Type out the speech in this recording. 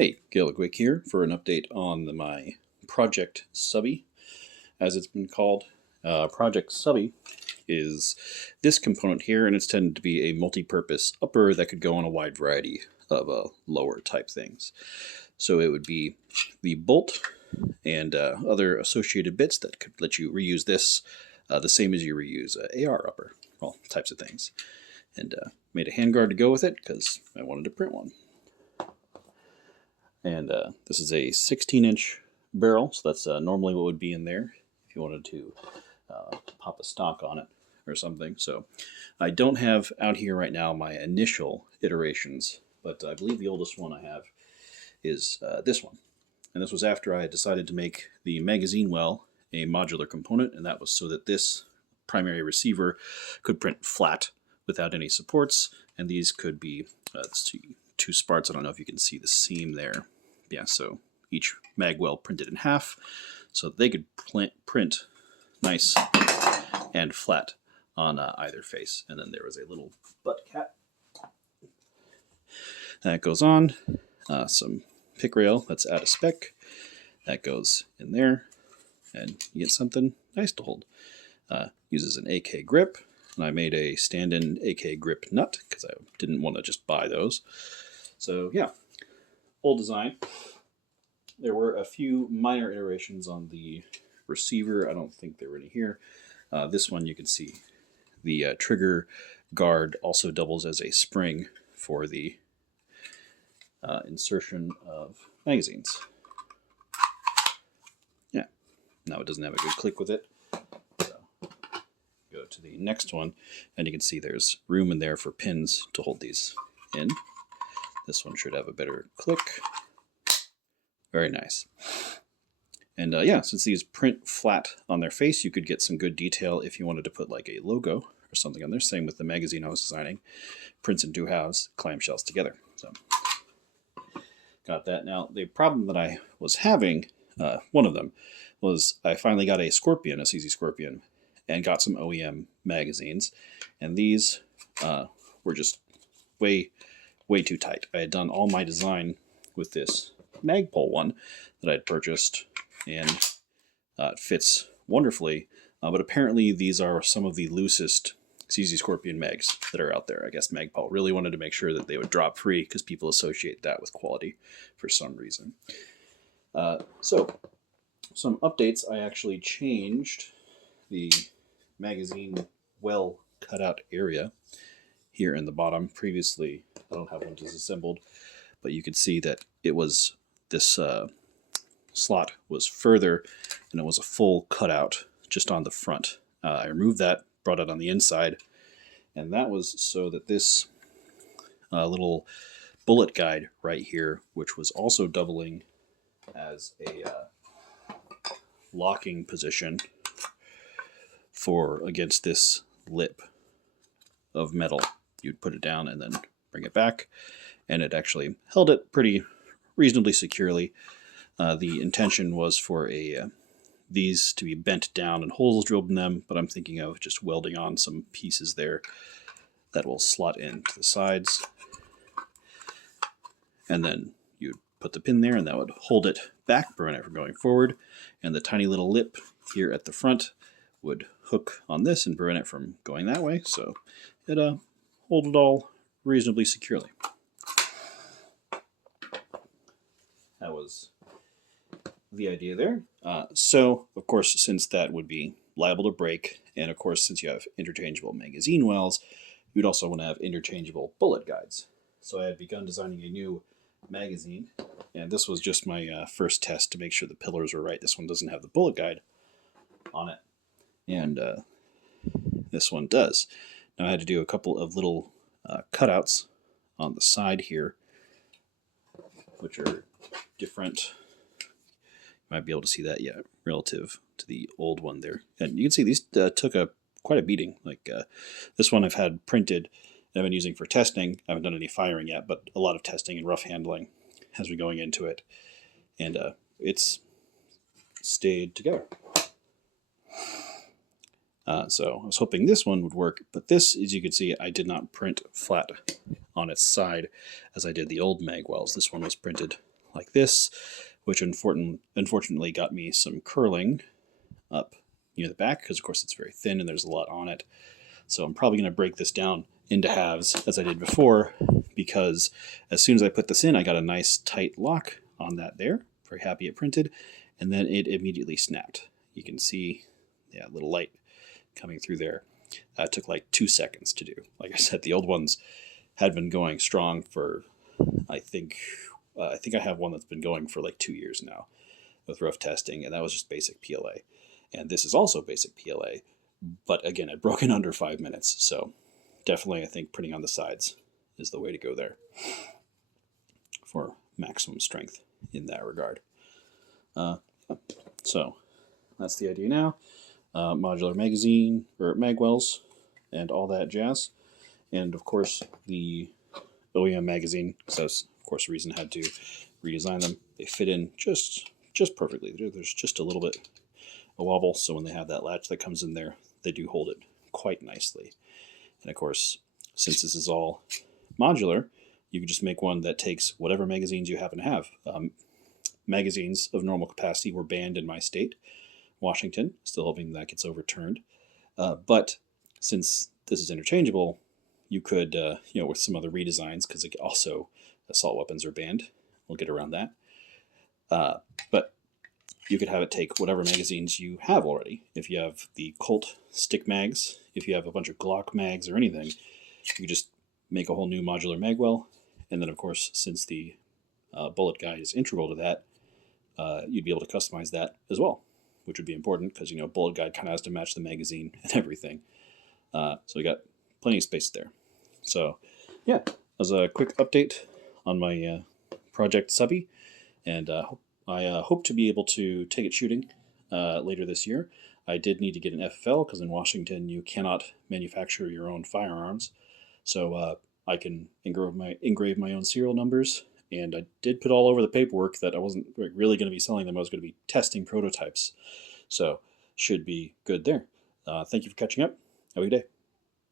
Hey, Gilliquick here for an update on my Project Subby, as it's been called. Project Subby is this component here, and it's tended to be a multi-purpose upper that could go on a wide variety of lower type things. So it would be the bolt and other associated bits that could let you reuse this the same as you reuse AR upper, well, types of things. And made a handguard to go with it because I wanted to print one. And this is a 16-inch barrel, so that's normally what would be in there if you wanted to pop a stock on it or something. So I don't have out here right now my initial iterations, but I believe the oldest one I have is this one. And this was after I had decided to make the magazine well a modular component, and that was so that this primary receiver could print flat without any supports, and these could be, let's see, two sparts. I don't know if you can see the seam there. Yeah, so each mag well printed in half, so they could print nice and flat on either face. And then there was a little butt cap that goes on, some pick rail that's out of spec that goes in there, and you get something nice to hold. Uses an AK grip, and I made a stand-in AK grip nut because I didn't want to just buy those. So yeah, old design. There were a few minor iterations on the receiver. I don't think there were any here. This one you can see the trigger guard also doubles as a spring for the insertion of magazines. Yeah, now it doesn't have a good click with it. So go to the next one, and you can see there's room in there for pins to hold these in. This one should have a better click. Very nice. And yeah, since these print flat on their face, you could get some good detail if you wanted to put like a logo or something on there. Same with the magazine I was designing. Prints in two halves, clamshells together. So got that. Now, the problem that I was having, one of them, was I finally got a Scorpion, a CZ Scorpion, and got some OEM magazines. And these were just way too tight. I had done all my design with this Magpul one that I had purchased, and it fits wonderfully. But apparently these are some of the loosest CZ Scorpion mags that are out there. I guess Magpul really wanted to make sure that they would drop free because people associate that with quality for some reason. So some updates. I actually changed the magazine well cutout area here in the bottom. Previously, I don't have one disassembled, but you could see that it was this slot was further, and it was a full cutout just on the front. I removed that, brought it on the inside, and that was so that this little bullet guide right here, which was also doubling as a locking position for against this lip of metal. You'd put it down and then bring it back, and it actually held it pretty reasonably securely. The intention was for these to be bent down and holes drilled in them, but I'm thinking of just welding on some pieces there that will slot into the sides. And then you'd put the pin there, and that would hold it back, prevent it from going forward. And the tiny little lip here at the front would hook on this and prevent it from going that way. So it hold it all reasonably securely. That was the idea there. So, of course, since that would be liable to break, and of course, since you have interchangeable magazine wells, you'd also want to have interchangeable bullet guides. So I had begun designing a new magazine, and this was just my first test to make sure the pillars were right. This one doesn't have the bullet guide on it, and this one does. Now I had to do a couple of little cutouts on the side here, which are different. You might be able to see that, yeah, relative to the old one there. And you can see these took quite a beating. Like this one I've had printed and I've been using for testing. I haven't done any firing yet, but a lot of testing and rough handling has been going into it. And it's stayed together. So I was hoping this one would work, but this, as you can see, I did not print flat on its side as I did the old mag wells. This one was printed like this, which unfortunately got me some curling up near the back because, of course, it's very thin and there's a lot on it. So I'm probably going to break this down into halves as I did before, because as soon as I put this in, I got a nice tight lock on that there. Very happy it printed. And then it immediately snapped. You can see, yeah, a little light coming through there. That took like 2 seconds to do. Like I said, the old ones had been going strong for, I think I have one that's been going for like 2 years now with rough testing, and that was just basic PLA. And this is also basic PLA, but again, it broke in under 5 minutes. So definitely, I think printing on the sides is the way to go there for maximum strength in that regard. So that's the idea now. Modular magazine, or magwells, and all that jazz. And of course, the OEM magazine, because that's, of course, the reason I had to redesign them. They fit in just perfectly. There's just a little bit of wobble, so when they have that latch that comes in there, they do hold it quite nicely. And of course, since this is all modular, you can just make one that takes whatever magazines you happen to have. Magazines of normal capacity were banned in my state, Washington. Still hoping that gets overturned. But since this is interchangeable, you could, with some other redesigns, because also assault weapons are banned. We'll get around that. But you could have it take whatever magazines you have already. If you have the Colt stick mags, if you have a bunch of Glock mags or anything, you could just make a whole new modular magwell. And then, of course, since the bullet guide is integral to that, you'd be able to customize that as well, which would be important because, bullet guide kind of has to match the magazine and everything. So we got plenty of space there. So, yeah, as a quick update on my project Subby, and I hope to be able to take it shooting later this year. I did need to get an FFL because in Washington you cannot manufacture your own firearms. So I can engrave my own serial numbers. And I did put all over the paperwork that I wasn't really going to be selling them. I was going to be testing prototypes. So should be good there. Thank you for catching up. Have a good day.